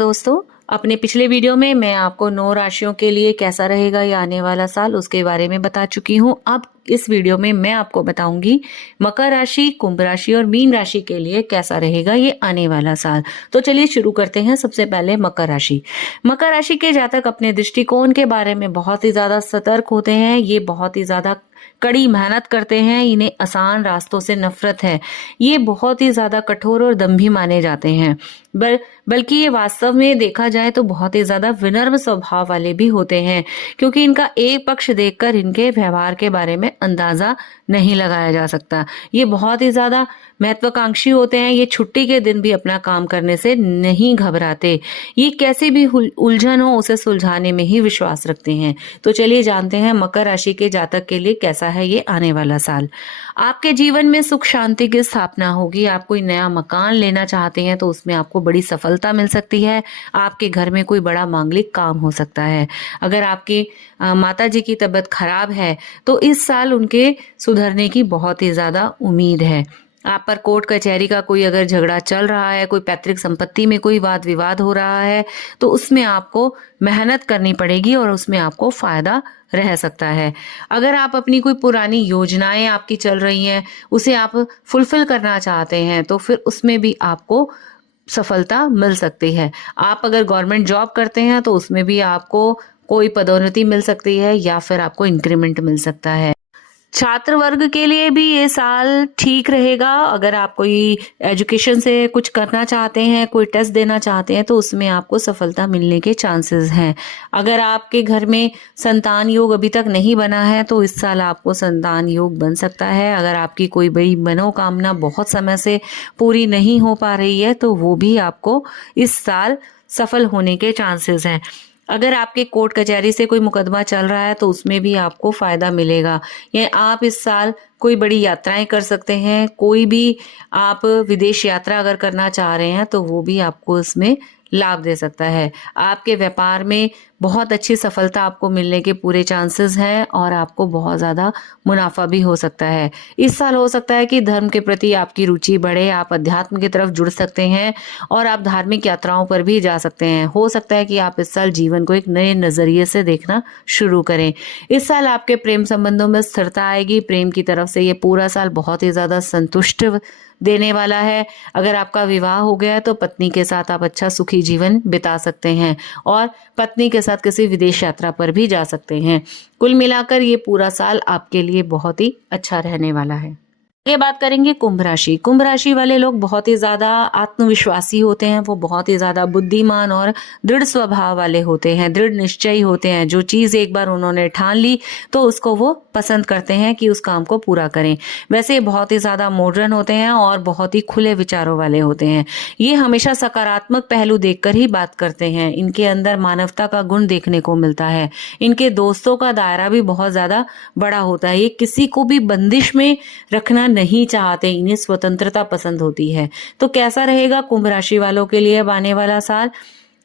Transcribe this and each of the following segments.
दोस्तों, अपने पिछले वीडियो में मैं आपको 9 राशियों के लिए कैसा रहेगा ये आने वाला साल उसके बारे में बता चुकी हूँ। अब इस वीडियो में मैं आपको बताऊंगी मकर राशि, कुंभ राशि और मीन राशि के लिए कैसा रहेगा ये आने वाला साल। तो चलिए शुरू करते हैं। सबसे पहले मकर राशि। मकर राशि के जातक अपने दृष्टिकोण के बारे में बहुत ही ज्यादा सतर्क होते हैं। ये बहुत ही ज्यादा कड़ी मेहनत करते हैं। इन्हें आसान रास्तों से नफरत है। ये बहुत ही ज्यादा कठोर और दम्भी माने जाते हैं। बल्कि ये वास्तव में देखा जाए तो बहुत ही ज्यादा विनम्र स्वभाव वाले भी होते हैं, क्योंकि इनका एक पक्ष देखकर इनके व्यवहार के बारे में अंदाजा नहीं लगाया जा सकता। ये बहुत ही ज्यादा महत्वाकांक्षी होते हैं। ये छुट्टी के दिन भी अपना काम करने से नहीं घबराते। ये कैसी भी उलझन हो उसे सुलझाने में ही विश्वास रखते हैं। तो चलिए जानते हैं मकर राशि के जातक के लिए कैसा है ये आने वाला साल। आपके जीवन में सुख शांति की स्थापना होगी। आप कोई नया मकान लेना चाहते हैं तो उसमें आपको बड़ी सफलता मिल सकती है। आपके घर में कोई बड़ा मांगलिक काम हो सकता है। अगर आपकी माता जी की तबीयत खराब है तो इस साल उनके सुधरने की बहुत ही ज्यादा उम्मीद है। आप पर कोर्ट कचहरी का कोई अगर झगड़ा चल रहा है, कोई पैतृक संपत्ति में कोई वाद विवाद हो रहा है, तो उसमें आपको मेहनत करनी पड़ेगी और उसमें आपको फायदा रह सकता है। अगर आप अपनी कोई पुरानी योजनाएं आपकी चल रही हैं उसे आप फुलफिल करना चाहते हैं तो फिर उसमें भी आपको सफलता मिल सकती है। आप अगर गवर्नमेंट जॉब करते हैं तो उसमें भी आपको कोई पदोन्नति मिल सकती है या फिर आपको इंक्रीमेंट मिल सकता है। छात्र वर्ग के लिए भी ये साल ठीक रहेगा। अगर आप कोई एजुकेशन से कुछ करना चाहते हैं, कोई टेस्ट देना चाहते हैं तो उसमें आपको सफलता मिलने के चांसेस हैं। अगर आपके घर में संतान योग अभी तक नहीं बना है तो इस साल आपको संतान योग बन सकता है। अगर आपकी कोई बड़ी मनोकामना बहुत समय से पूरी नहीं हो पा रही है तो वो भी आपको इस साल सफल होने के चांसेस हैं। अगर आपके कोर्ट कचहरी से कोई मुकदमा चल रहा है तो उसमें भी आपको फायदा मिलेगा। या आप इस साल कोई बड़ी यात्राएं कर सकते हैं। कोई भी आप विदेश यात्रा अगर करना चाह रहे हैं तो वो भी आपको इसमें लाभ दे सकता है। आपके व्यापार में बहुत अच्छी सफलता आपको मिलने के पूरे चांसेस हैं और आपको बहुत ज्यादा मुनाफा भी हो सकता है। इस साल हो सकता है कि धर्म के प्रति आपकी रुचि बढ़े, आप अध्यात्म की तरफ जुड़ सकते हैं और आप धार्मिक यात्राओं पर भी जा सकते हैं। हो सकता है कि आप इस साल जीवन को एक नए नजरिए से देखना शुरू करें। इस साल आपके प्रेम संबंधों में स्थिरता आएगी। प्रेम की तरफ से ये पूरा साल बहुत ही ज्यादा संतुष्ट देने वाला है। अगर आपका विवाह हो गया है तो पत्नी के साथ आप अच्छा सुखी जीवन बिता सकते हैं और पत्नी के साथ किसी विदेश यात्रा पर भी जा सकते हैं। कुल मिलाकर ये पूरा साल आपके लिए बहुत ही अच्छा रहने वाला है। ये बात करेंगे कुंभ राशि। कुंभ राशि वाले लोग बहुत ही ज्यादा आत्मविश्वासी होते हैं। वो बहुत ही ज्यादा बुद्धिमान और दृढ़ स्वभाव वाले होते हैं, दृढ़ निश्चयी होते हैं। जो चीज एक बार उन्होंने ठान ली तो उसको वो पसंद करते हैं कि उस काम को पूरा करें। वैसे बहुत ही ज्यादा मॉडर्न होते हैं और बहुत ही खुले विचारों वाले होते हैं। ये हमेशा सकारात्मक पहलू देखकर ही बात करते हैं। इनके अंदर मानवता का गुण देखने को मिलता है। इनके दोस्तों का दायरा भी बहुत ज्यादा बड़ा होता है। ये किसी को भी बंदिश में रखना नहीं चाहते। इन्हें स्वतंत्रता पसंद होती है। तो कैसा रहेगा कुंभ राशि वालों के लिए अब आने वाला साल?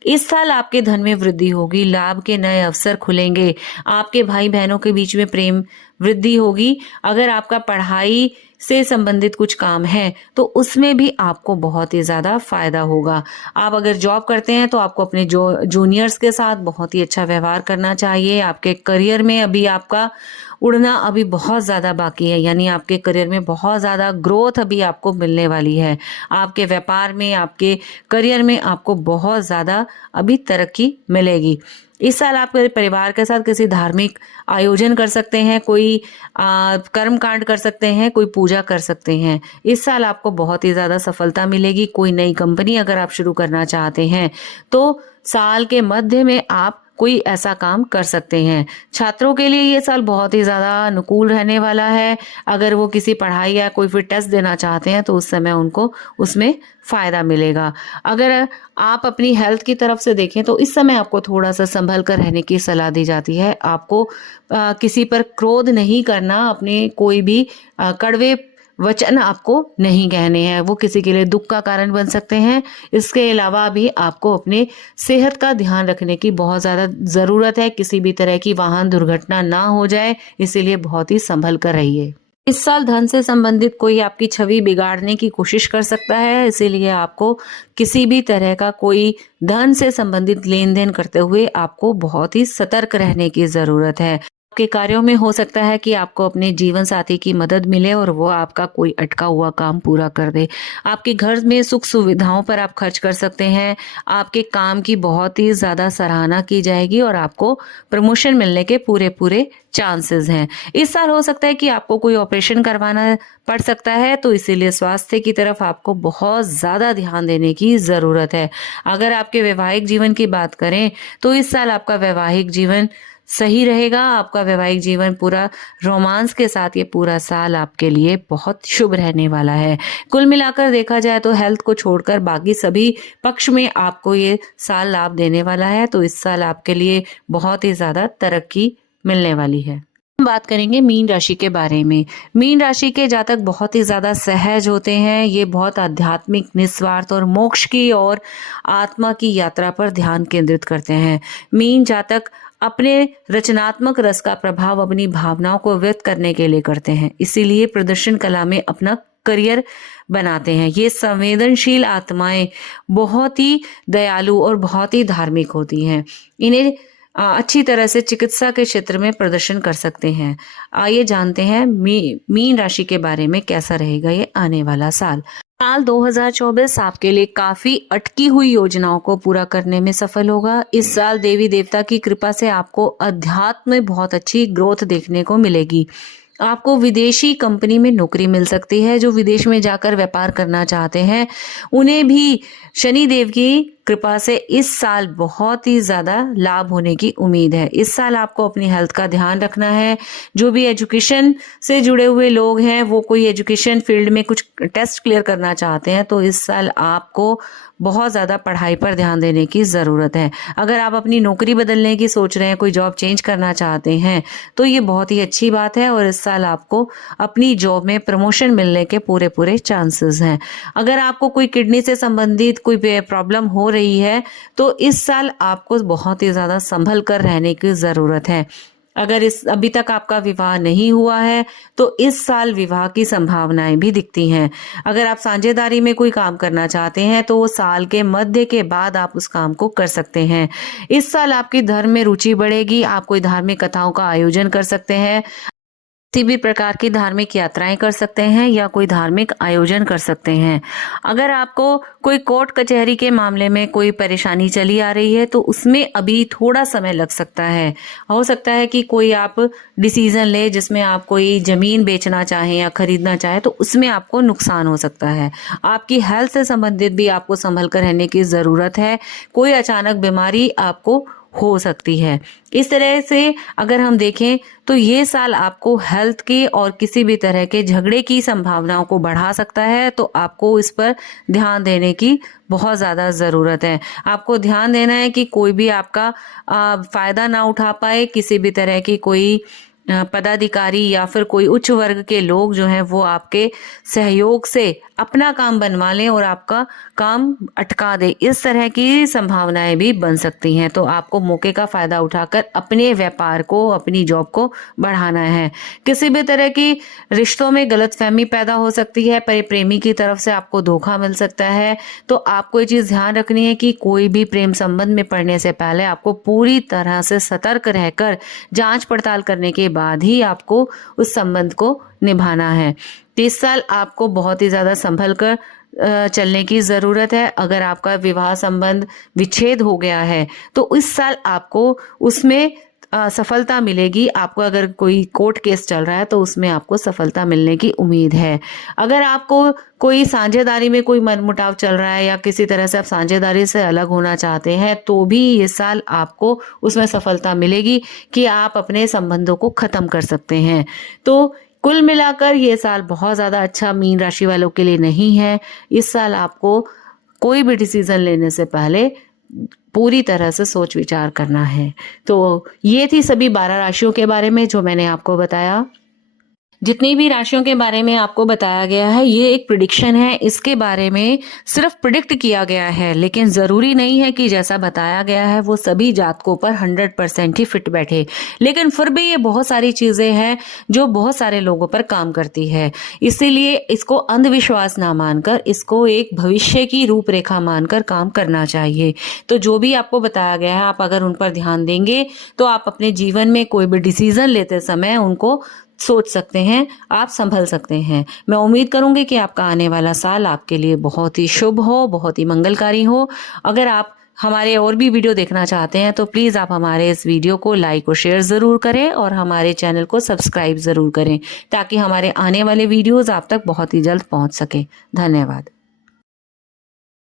इस साल आपके धन में वृद्धि होगी। लाभ के नए अवसर खुलेंगे। आपके भाई बहनों के बीच में प्रेम वृद्धि होगी। अगर आपका पढ़ाई से संबंधित कुछ काम है तो उसमें भी आपको बहुत ही ज्यादा फायदा होगा। आप अगर जॉब करते हैं तो आपको अपने जूनियर्स के साथ बहुत ही अच्छा व्यवहार करना चाहिए। आपके करियर में अभी आपका उड़ना अभी बहुत ज्यादा बाकी है, यानी आपके करियर में बहुत ज्यादा ग्रोथ अभी आपको मिलने वाली है। आपके व्यापार में, आपके करियर में आपको बहुत ज्यादा अभी तरक्की मिलेगी। इस साल आप परिवार के साथ किसी धार्मिक आयोजन कर सकते हैं, कोई कर्म कांड कर सकते हैं, कोई पूजा कर सकते हैं। इस साल आपको बहुत ही ज्यादा सफलता मिलेगी। कोई नई कंपनी अगर आप शुरू करना चाहते हैं तो साल के मध्य में आप कोई ऐसा काम कर सकते हैं। छात्रों के लिए ये साल बहुत ही ज्यादा अनुकूल रहने वाला है। अगर वो किसी पढ़ाई या कोई फिर टेस्ट देना चाहते हैं तो उस समय उनको उसमें फायदा मिलेगा। अगर आप अपनी हेल्थ की तरफ से देखें तो इस समय आपको थोड़ा सा संभल कर रहने की सलाह दी जाती है। आपको किसी पर क्रोध नहीं करना। अपने कोई भी कड़वे वचन आपको नहीं कहने हैं, वो किसी के लिए दुख का कारण बन सकते हैं। इसके अलावा भी आपको अपने सेहत का ध्यान रखने की बहुत ज्यादा जरूरत है। किसी भी तरह की वाहन दुर्घटना ना हो जाए, इसीलिए बहुत ही संभल कर रहिए। इस साल धन से संबंधित कोई आपकी छवि बिगाड़ने की कोशिश कर सकता है, इसीलिए आपको किसी भी तरह का कोई धन से संबंधित लेन देन करते हुए आपको बहुत ही सतर्क रहने की जरूरत है। आपके कार्यों में हो सकता है कि आपको अपने जीवन साथी की मदद मिले और वो आपका कोई अटका हुआ काम पूरा कर दे। आपके घर में सुख सुविधाओं पर आप खर्च कर सकते हैं। आपके काम की बहुत ही ज्यादा सराहना की जाएगी और आपको प्रमोशन मिलने के पूरे पूरे चांसेस हैं। इस साल हो सकता है कि आपको कोई ऑपरेशन करवाना पड़ सकता है, तो इसीलिए स्वास्थ्य की तरफ आपको बहुत ज्यादा ध्यान देने की जरूरत है। अगर आपके वैवाहिक जीवन की बात करें तो इस साल आपका वैवाहिक जीवन सही रहेगा। आपका वैवाहिक जीवन पूरा रोमांस के साथ ये पूरा साल आपके लिए बहुत शुभ रहने वाला है। कुल मिलाकर देखा जाए तो हेल्थ को छोड़कर बाकी सभी पक्ष में आपको ये साल लाभ देने वाला है, तो इस साल आपके लिए बहुत ही ज्यादा तरक्की मिलने वाली है। हम बात करेंगे मीन राशि के बारे में। मीन राशि के जातक बहुत ही ज्यादा सहज होते हैं। ये बहुत आध्यात्मिक, निस्वार्थ और मोक्ष की और आत्मा की यात्रा पर ध्यान केंद्रित करते हैं। मीन जातक अपने रचनात्मक रस का प्रभाव अपनी भावनाओं को व्यक्त करने के लिए करते हैं, इसीलिए प्रदर्शन कला में अपना करियर बनाते हैं। ये संवेदनशील आत्माएं बहुत ही दयालु और बहुत ही धार्मिक होती हैं। इन्हें अच्छी तरह से चिकित्सा के क्षेत्र में प्रदर्शन कर सकते हैं। आइए जानते हैं मीन राशि के बारे में कैसा रहेगा ये आने वाला साल। साल 2024 आपके लिए काफी अटकी हुई योजनाओं को पूरा करने में सफल होगा। इस साल देवी देवता की कृपा से आपको अध्यात्म में बहुत अच्छी ग्रोथ देखने को मिलेगी। आपको विदेशी कंपनी में नौकरी मिल सकती है। जो विदेश में जाकर व्यापार करना चाहते हैं उन्हें भी शनि देव की कृपा से इस साल बहुत ही ज्यादा लाभ होने की उम्मीद है। इस साल आपको अपनी हेल्थ का ध्यान रखना है। जो भी एजुकेशन से जुड़े हुए लोग हैं, वो कोई एजुकेशन फील्ड में कुछ टेस्ट क्लियर करना चाहते हैं, तो इस साल आपको बहुत ज्यादा पढ़ाई पर ध्यान देने की जरूरत है। अगर आप अपनी नौकरी बदलने की सोच रहे हैं, कोई जॉब चेंज करना चाहते हैं, तो ये बहुत ही अच्छी बात है और इस साल आपको अपनी जॉब में प्रमोशन मिलने के पूरे पूरे चांसेस हैं। अगर आपको कोई किडनी से संबंधित कोई प्रॉब्लम हो रही है, तो इस साल आपको बहुत ही ज्यादा संभल कर रहने की जरूरत है। अगर अभी तक आपका विवाह नहीं हुआ है तो इस साल विवाह की संभावनाएं भी दिखती हैं। अगर आप साझेदारी में कोई काम करना चाहते हैं तो वो साल के मध्य के बाद आप उस काम को कर सकते हैं। इस साल आपकी धर्म में रुचि बढ़ेगी। आप कोई धार्मिक कथाओं का आयोजन कर सकते हैं, किसी भी प्रकार की धार्मिक यात्राएं कर सकते हैं या कोई धार्मिक आयोजन कर सकते हैं। अगर आपको कोई कोर्ट कचहरी के मामले में कोई परेशानी चली आ रही है तो उसमें अभी थोड़ा समय लग सकता है। हो सकता है कि कोई आप डिसीजन ले जिसमें आप कोई जमीन बेचना चाहें या खरीदना चाहें, तो उसमें आपको नुकसान हो सकता है। आपकी हेल्थ से संबंधित भी आपको संभल कर रहने की जरूरत है। कोई अचानक बीमारी आपको हो सकती है। इस तरह से अगर हम देखें तो ये साल आपको हेल्थ के और किसी भी तरह के झगड़े की संभावनाओं को बढ़ा सकता है, तो आपको इस पर ध्यान देने की बहुत ज्यादा जरूरत है। आपको ध्यान देना है कि कोई भी आपका फायदा ना उठा पाए। किसी भी तरह की कोई पदाधिकारी या फिर कोई उच्च वर्ग के लोग जो हैं वो आपके सहयोग से अपना काम बनवा लें और आपका काम अटका दे। इस तरह की संभावनाएं भी बन सकती हैं, तो आपको मौके का फायदा उठाकर अपने व्यापार को, अपनी जॉब को बढ़ाना है। किसी भी तरह की रिश्तों में गलतफहमी पैदा हो सकती है, प्रेमी की तरफ से आपको धोखा मिल सकता है। तो आपको ये चीज ध्यान रखनी है कि कोई भी प्रेम संबंध में पड़ने से पहले आपको पूरी तरह से सतर्क रहकर जांच पड़ताल करने के बाद ही आपको उस संबंध को निभाना है। तो इस साल आपको बहुत ही ज्यादा संभल कर चलने की जरूरत है। अगर आपका विवाह संबंध विच्छेद हो गया है तो इस साल आपको उसमें सफलता मिलेगी। आपको अगर कोई कोर्ट केस चल रहा है तो उसमें आपको सफलता मिलने की उम्मीद है। अगर आपको कोई साझेदारी में कोई मनमुटाव चल रहा है या किसी तरह से आप साझेदारी से अलग होना चाहते हैं, तो भी ये साल आपको उसमें सफलता मिलेगी कि आप अपने संबंधों को खत्म कर सकते हैं। तो कुल मिलाकर ये साल बहुत ज्यादा अच्छा मीन राशि वालों के लिए नहीं है। इस साल आपको कोई भी डिसीजन लेने से पहले पूरी तरह से सोच विचार करना है। तो ये थी सभी 12 राशियों के बारे में जो मैंने आपको बताया। जितनी भी राशियों के बारे में आपको बताया गया है ये एक प्रिडिक्शन है, इसके बारे में सिर्फ प्रिडिक्ट किया गया है, लेकिन जरूरी नहीं है कि जैसा बताया गया है वो सभी जातकों पर 100% ही फिट बैठे। लेकिन फिर भी ये बहुत सारी चीजें हैं जो बहुत सारे लोगों पर काम करती है, इसीलिए इसको अंधविश्वास ना मानकर इसको एक भविष्य की रूपरेखा मानकर काम करना चाहिए। तो जो भी आपको बताया गया है आप अगर उन पर ध्यान देंगे तो आप अपने जीवन में कोई भी डिसीजन लेते समय उनको सोच सकते हैं, आप संभल सकते हैं। मैं उम्मीद करूंगी कि आपका आने वाला साल आपके लिए बहुत ही शुभ हो, बहुत ही मंगलकारी हो। अगर आप हमारे और भी वीडियो देखना चाहते हैं तो प्लीज आप हमारे इस वीडियो को लाइक और शेयर जरूर करें और हमारे चैनल को सब्सक्राइब जरूर करें ताकि हमारे आने वाले वीडियोस आप तक बहुत ही जल्द पहुंच सके। धन्यवाद।